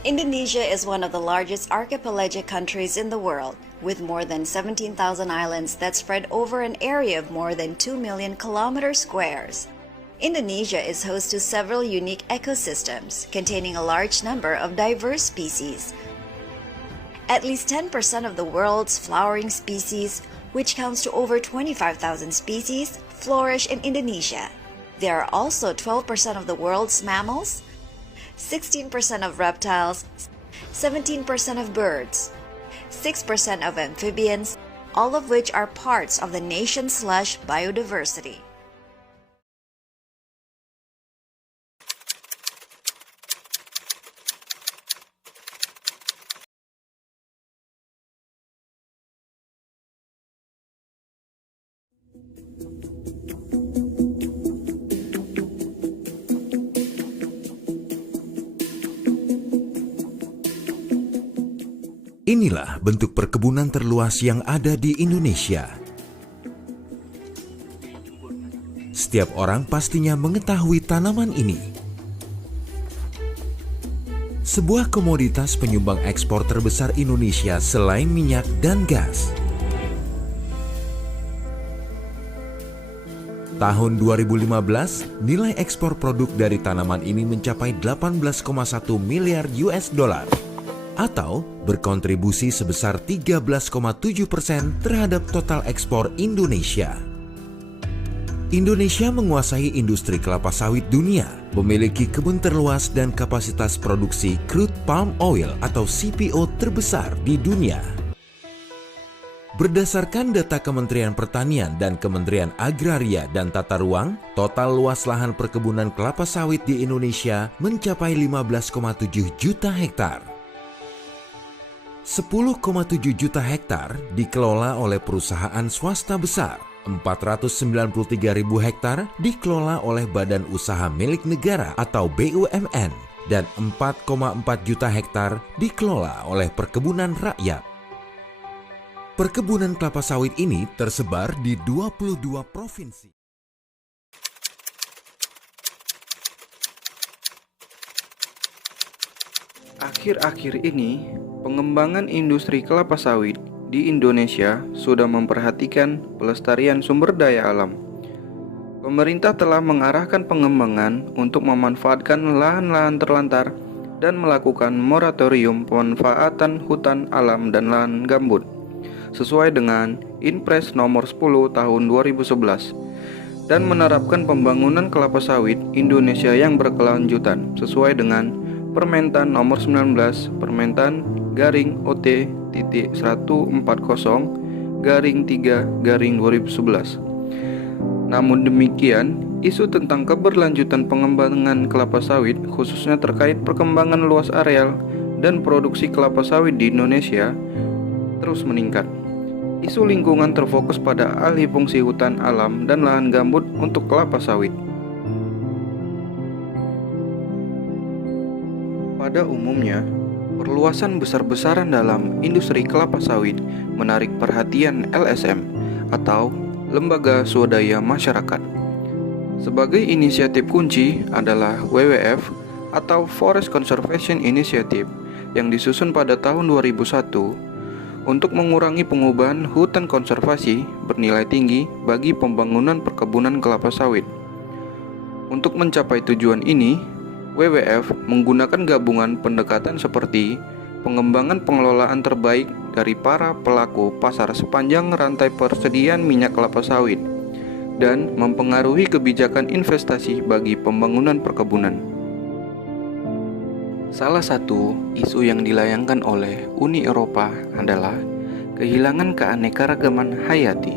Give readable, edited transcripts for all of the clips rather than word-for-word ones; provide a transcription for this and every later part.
Indonesia is one of the largest archipelagic countries in the world, with more than 17,000 islands that spread over an area of more than 2 million kilometer squares. Indonesia is host to several unique ecosystems containing a large number of diverse species. At least 10% of the world's flowering species, which counts to over 25,000 species, flourish in Indonesia. There are also 12% of the world's mammals, 16% of reptiles, 17% of birds, 6% of amphibians, all of which are parts of the nation's lush biodiversity. Inilah bentuk perkebunan terluas yang ada di Indonesia. Setiap orang pastinya mengetahui tanaman ini. Sebuah komoditas penyumbang ekspor terbesar Indonesia selain minyak dan gas. Tahun 2015, nilai ekspor produk dari tanaman ini mencapai 18,1 miliar US dollar. Atau berkontribusi sebesar 13,7% terhadap total ekspor Indonesia. Indonesia menguasai industri kelapa sawit dunia, memiliki kebun terluas dan kapasitas produksi crude palm oil atau CPO terbesar di dunia. Berdasarkan data Kementerian Pertanian dan Kementerian Agraria dan Tata Ruang, total luas lahan perkebunan kelapa sawit di Indonesia mencapai 15,7 juta hektar. 10,7 juta hektar dikelola oleh perusahaan swasta besar, 493.000 hektar dikelola oleh badan usaha milik negara atau BUMN, dan 4,4 juta hektar dikelola oleh perkebunan rakyat. Perkebunan kelapa sawit ini tersebar di 22 provinsi. Akhir-akhir ini, pengembangan industri kelapa sawit di Indonesia sudah memperhatikan pelestarian sumber daya alam. Pemerintah telah mengarahkan pengembangan untuk memanfaatkan lahan-lahan terlantar dan melakukan moratorium pemanfaatan hutan alam dan lahan gambut sesuai dengan Inpres nomor 10 tahun 2011 dan menerapkan pembangunan kelapa sawit Indonesia yang berkelanjutan sesuai dengan Permentan nomor 19 Permentan garing OT-140-3-2011. Namun demikian, isu tentang keberlanjutan pengembangan kelapa sawit khususnya terkait perkembangan luas areal dan produksi kelapa sawit di Indonesia terus meningkat. Isu lingkungan terfokus pada alih fungsi hutan alam dan lahan gambut untuk kelapa sawit. Pada umumnya, perluasan besar-besaran dalam industri kelapa sawit menarik perhatian LSM atau Lembaga Swadaya Masyarakat. Sebagai inisiatif kunci adalah WWF atau Forest Conservation Initiative yang disusun pada tahun 2001 untuk mengurangi pengubahan hutan konservasi bernilai tinggi bagi pembangunan perkebunan kelapa sawit. Untuk mencapai tujuan ini, WWF menggunakan gabungan pendekatan seperti pengembangan pengelolaan terbaik dari para pelaku pasar sepanjang rantai persediaan minyak kelapa sawit dan mempengaruhi kebijakan investasi bagi pembangunan perkebunan. Salah satu isu yang dilayangkan oleh Uni Eropa adalah kehilangan keanekaragaman hayati.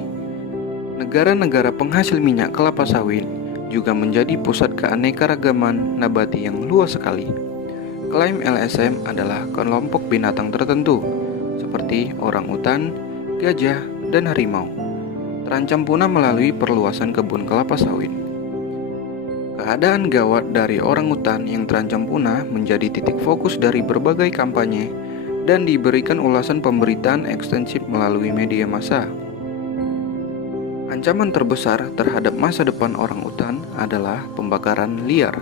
Negara-negara penghasil minyak kelapa sawit juga menjadi pusat keanekaragaman nabati yang luas sekali. Klaim LSM adalah kelompok binatang tertentu, seperti orangutan, gajah, dan harimau, terancam punah melalui perluasan kebun kelapa sawit. Keadaan gawat dari orangutan yang terancam punah menjadi titik fokus dari berbagai kampanye dan diberikan ulasan pemberitaan ekstensif melalui media massa. Ancaman terbesar terhadap masa depan orangutan adalah pembakaran liar.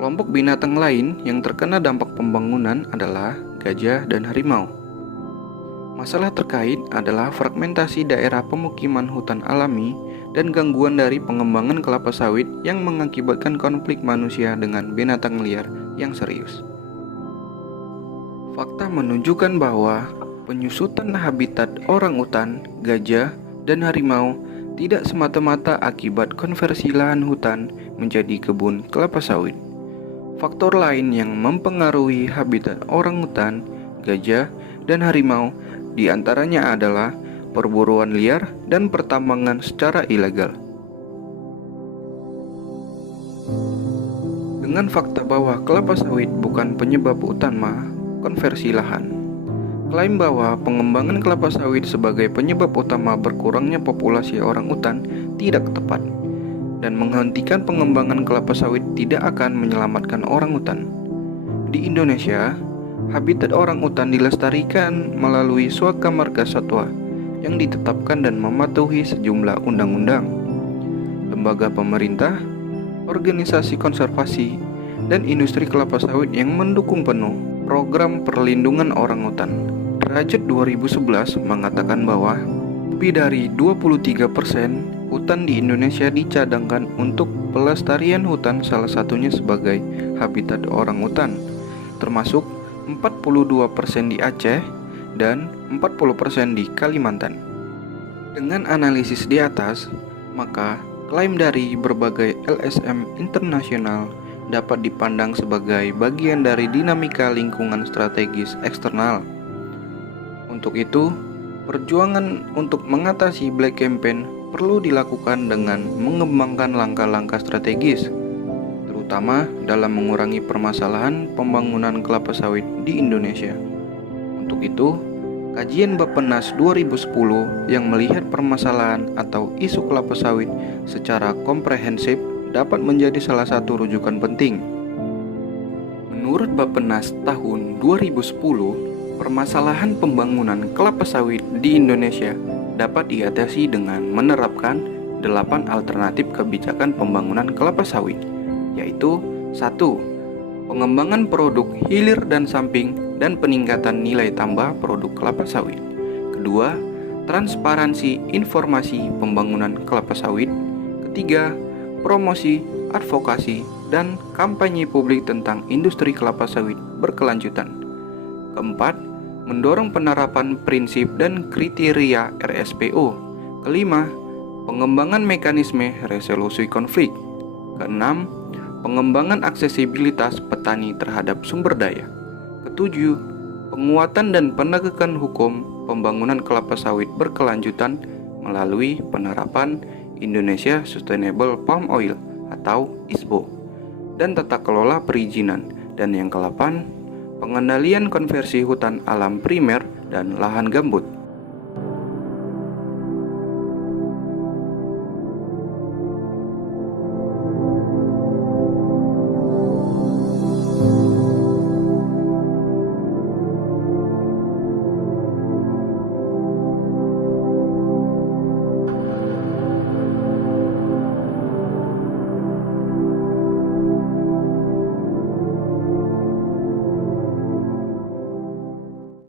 Kelompok binatang lain yang terkena dampak pembangunan adalah gajah dan harimau. Masalah terkait adalah fragmentasi daerah pemukiman hutan alami dan gangguan dari pengembangan kelapa sawit yang mengakibatkan konflik manusia dengan binatang liar yang serius. Fakta menunjukkan bahwa penyusutan habitat orangutan, gajah, dan harimau tidak semata-mata akibat konversi lahan hutan menjadi kebun kelapa sawit. Faktor lain yang mempengaruhi habitat orangutan, gajah, dan harimau diantaranya adalah perburuan liar dan pertambangan secara ilegal. Dengan fakta bahwa kelapa sawit bukan penyebab utama konversi lahan, klaim bahwa pengembangan kelapa sawit sebagai penyebab utama berkurangnya populasi orangutan tidak tepat, dan menghentikan pengembangan kelapa sawit tidak akan menyelamatkan orangutan. Di Indonesia, habitat orangutan dilestarikan melalui Suaka Marga Satwa yang ditetapkan dan mematuhi sejumlah undang-undang, lembaga pemerintah, organisasi konservasi, dan industri kelapa sawit yang mendukung penuh program perlindungan orangutan. Rajut 2011 mengatakan bahwa lebih dari 23% hutan di Indonesia dicadangkan untuk pelestarian hutan, salah satunya sebagai habitat orangutan, termasuk 42% di Aceh dan 40% di Kalimantan. Dengan analisis di atas, maka klaim dari berbagai LSM internasional dapat dipandang sebagai bagian dari dinamika lingkungan strategis eksternal. Untuk itu, perjuangan untuk mengatasi Black Campaign perlu dilakukan dengan mengembangkan langkah-langkah strategis, terutama dalam mengurangi permasalahan pembangunan kelapa sawit di Indonesia. Untuk itu, kajian Bappenas 2010 yang melihat permasalahan atau isu kelapa sawit secara komprehensif dapat menjadi salah satu rujukan penting. Menurut Bappenas tahun 2010, permasalahan pembangunan kelapa sawit di Indonesia dapat diatasi dengan menerapkan 8 alternatif kebijakan pembangunan kelapa sawit, yaitu 1. Pengembangan produk hilir dan samping dan peningkatan nilai tambah produk kelapa sawit. Kedua, transparansi informasi pembangunan kelapa sawit. Ketiga, promosi, advokasi, dan kampanye publik tentang industri kelapa sawit berkelanjutan. Keempat, mendorong penerapan prinsip dan kriteria RSPO. Kelima, pengembangan mekanisme resolusi konflik. Keenam, pengembangan aksesibilitas petani terhadap sumber daya. Ketujuh, penguatan dan penegakan hukum pembangunan kelapa sawit berkelanjutan melalui penerapan Indonesia Sustainable Palm Oil atau ISPO dan tata kelola perizinan. Dan yang ke-8, pengendalian konversi hutan alam primer dan lahan gambut.